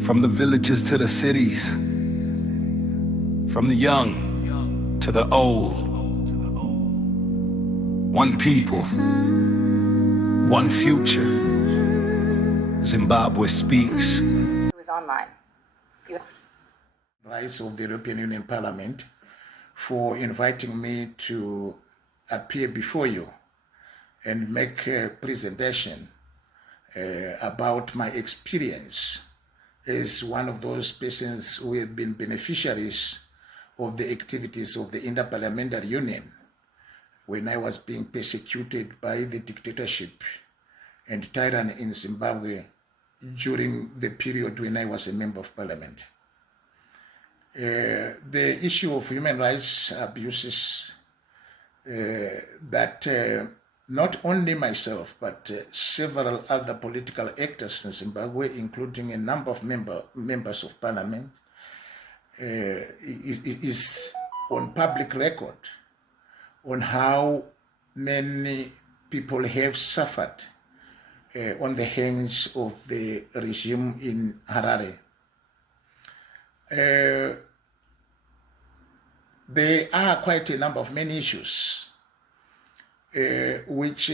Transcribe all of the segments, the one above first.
From the villages to the cities, from the young to the old. One people, one future. Zimbabwe speaks. It was online. Rights of the European Union Parliament for inviting me to appear before you and make a presentation about my experience as one of those persons who have been beneficiaries of the activities of the Interparliamentary Union when I was being persecuted by the dictatorship and tyranny in Zimbabwe during the period when I was a member of parliament. The issue of human rights abuses that not only myself, but several other political actors in Zimbabwe, including a number of members of parliament, is on public record on how many people have suffered on the hands of the regime in Harare. There are quite a number of many issues which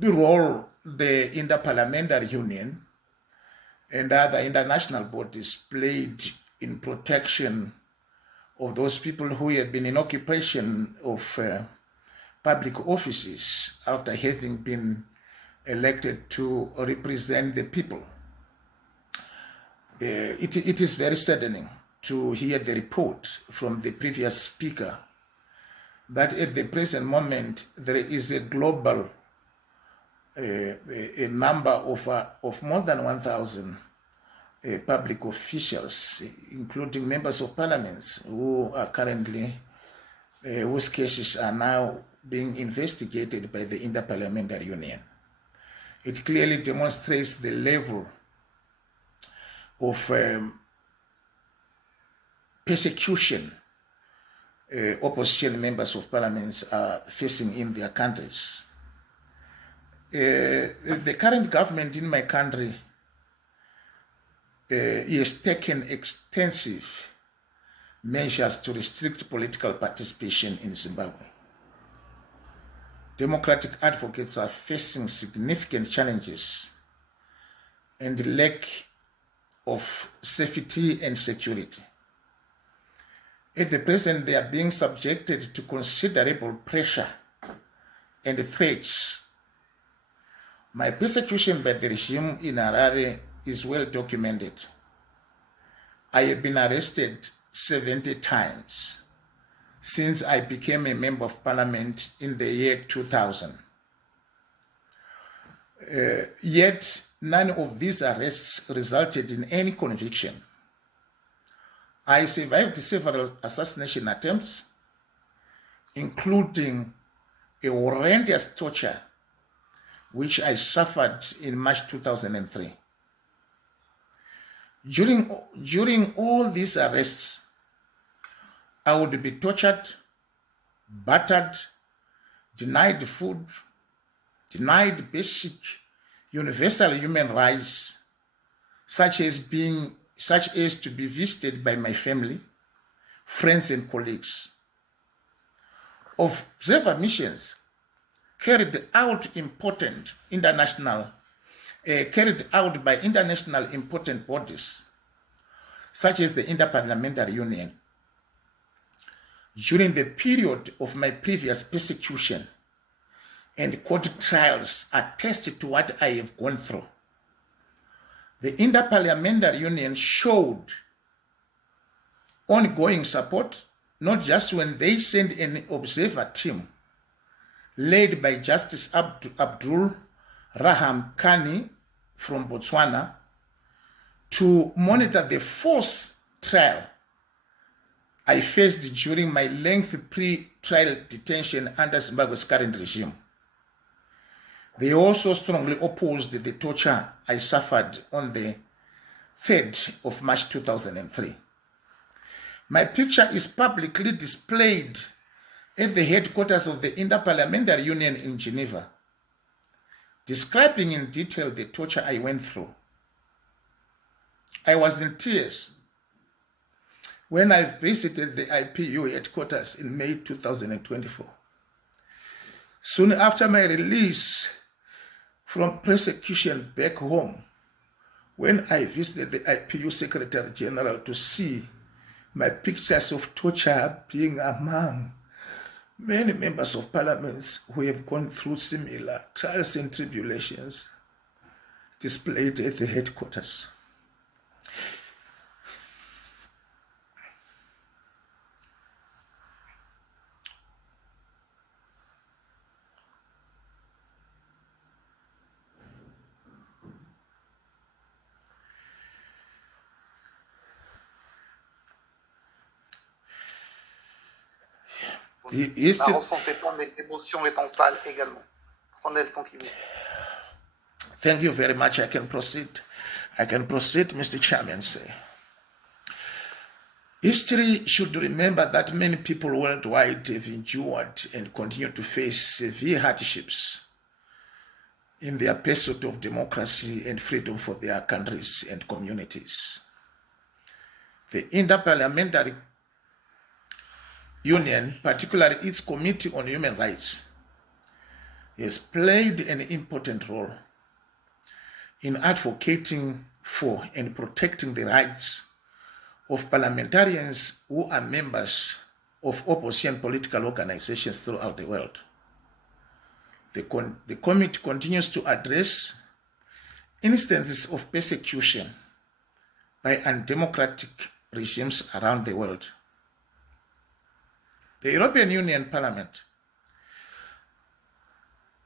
role the Interparliamentary Union and other international bodies played in protection of those people who have been in occupation of public offices after having been elected to represent the people. It is very saddening to hear the report from the previous speaker that at the present moment there is a global a number of more than 1,000 public officials, including members of parliaments, who are currently whose cases are now being investigated by the Interparliamentary Union. It clearly demonstrates the level of persecution opposition members of parliaments are facing in their countries. The current government in my country has taken extensive measures to restrict political participation in Zimbabwe. Democratic advocates are facing significant challenges and lack of safety and security. At the present, they are being subjected to considerable pressure and threats. My persecution by the regime in Harare is well documented. I have been arrested 70 times since I became a member of parliament in the year 2000. Yet, none of these arrests resulted in any conviction. I survived several assassination attempts, including a horrendous torture which I suffered in March 2003. During all these arrests, I would be tortured, battered, denied food, denied basic universal human rights, such as to be visited by my family, friends, and colleagues. Observer missions carried out by international important bodies, such as the Interparliamentary Union. During the period of my previous persecution, and court trials attest to what I have gone through, the Interparliamentary Union showed ongoing support, not just when they sent an observer team led by Justice Abdul Raham Kani from Botswana to monitor the forced trial I faced during my lengthy pre-trial detention under Zimbabwe's current regime. They also strongly opposed the torture I suffered on the 3rd of March 2003. My picture is publicly displayed at the headquarters of the Interparliamentary Union in Geneva, describing in detail the torture I went through I was in tears when I visited the IPU headquarters in May 2024. Soon after my release from persecution back home, when I visited the IPU Secretary General to see my pictures of torture being among many members of parliament who have gone through similar trials and tribulations displayed at the headquarters. Je ne ressentez pas, mais l'émotion est en salle également. Prenez le temps qu'il vous faut. Thank you very much. I can proceed. Mr. Chairman. Say. History should remember that many people worldwide have endured and continue to face severe hardships in their pursuit of democracy and freedom for their countries and communities. The Interparliamentary Union, particularly its Committee on Human Rights, has played an important role in advocating for and protecting the rights of parliamentarians who are members of opposition political organizations throughout the world. The committee continues to address instances of persecution by undemocratic regimes around the world. The European Union Parliament,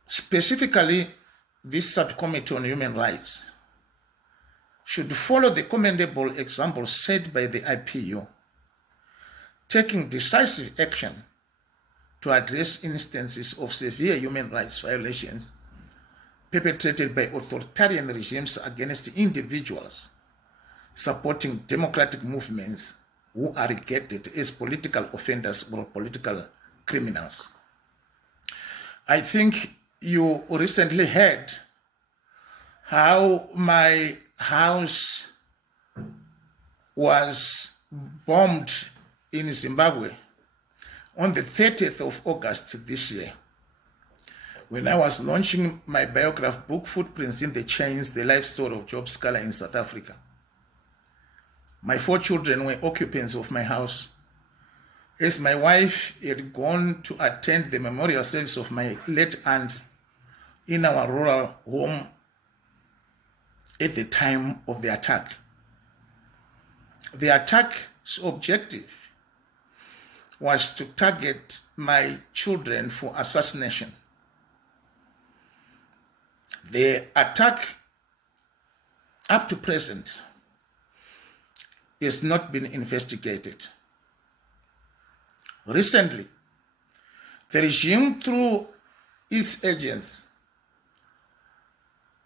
specifically this subcommittee on human rights, should follow the commendable example set by the IPU, taking decisive action to address instances of severe human rights violations perpetrated by authoritarian regimes against individuals supporting democratic movements who are regarded as political offenders or political criminals. I think you recently heard how my house was bombed in Zimbabwe on the 30th of August this year, when I was launching my biography book, Footprints in the Chains, The Life Story of Job Sikhala in South Africa. My 4 children were occupants of my house, as my wife had gone to attend the memorial service of my late aunt in our rural home at the time of the attack. The attack's objective was to target my children for assassination. The attack, up to present, has not been investigated. Recently, the regime, through its agents,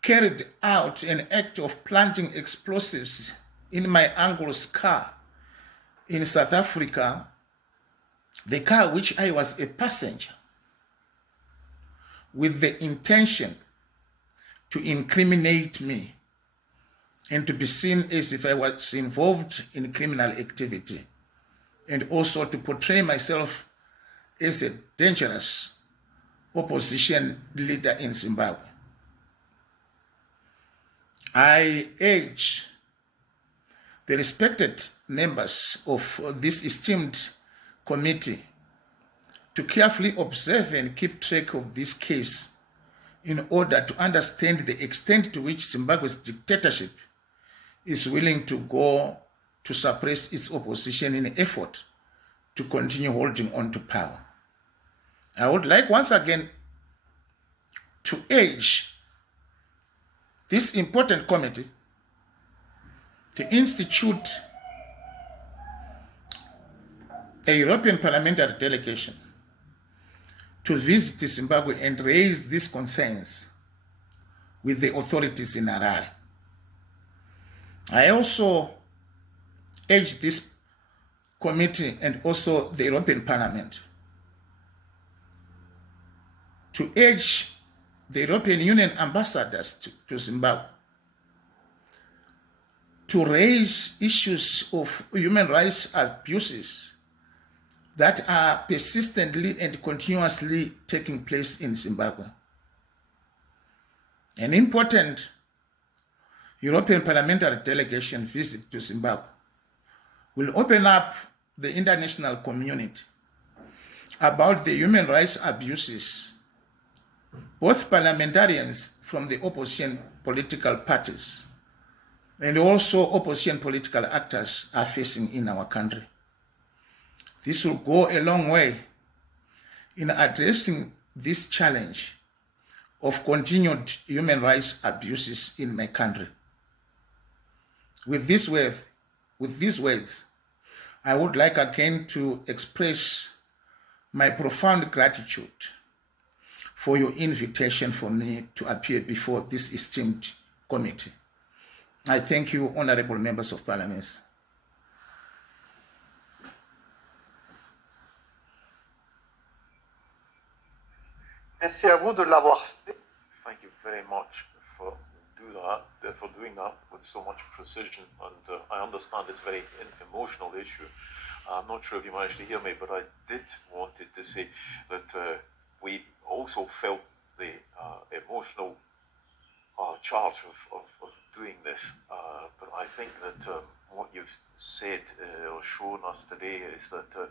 carried out an act of planting explosives in my uncle's car in South Africa, the car which I was a passenger, with the intention to incriminate me and to be seen as if I was involved in criminal activity, and also to portray myself as a dangerous opposition leader in Zimbabwe. I urge the respected members of this esteemed committee to carefully observe and keep track of this case in order to understand the extent to which Zimbabwe's dictatorship is willing to go to suppress its opposition in an effort to continue holding on to power. I would like once again to urge this important committee to institute a European parliamentary delegation to visit Zimbabwe and raise these concerns with the authorities in Harare. I also urge this committee and also the European Parliament to urge the European Union ambassadors to Zimbabwe to raise issues of human rights abuses that are persistently and continuously taking place in Zimbabwe. An important European parliamentary delegation visit to Zimbabwe will open up the international community about the human rights abuses both parliamentarians from the opposition political parties and also opposition political actors are facing in our country. This will go a long way in addressing this challenge of continued human rights abuses in my country. With these words, I would like again to express my profound gratitude for your invitation for me to appear before this esteemed committee. I thank you, honorable members of parliament. Merci à vous de l'avoir fait. Thank you very much for doing that with so much precision, and I understand it's a very emotional issue. I'm not sure if you managed to hear me, but I did wanted to say that we also felt the emotional charge of doing this, but I think that what you've said or shown us today is that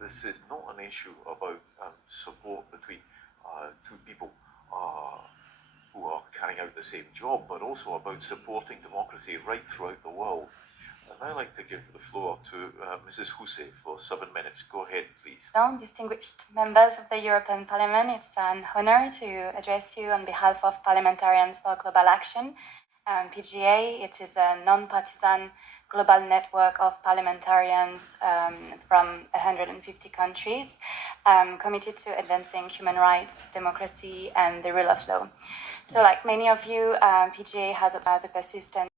this is not an issue about support between two people who are carrying out the same job, but also about supporting democracy right throughout the world. And I'd like to give the floor to Mrs. Huse for 7 minutes. Go ahead, please. Distinguished members of the European Parliament, it's an honor to address you on behalf of Parliamentarians for Global Action. PGA, it is a non-partisan global network of parliamentarians from 150 countries committed to advancing human rights, democracy, and the rule of law. So like many of you, PGA has about the persistent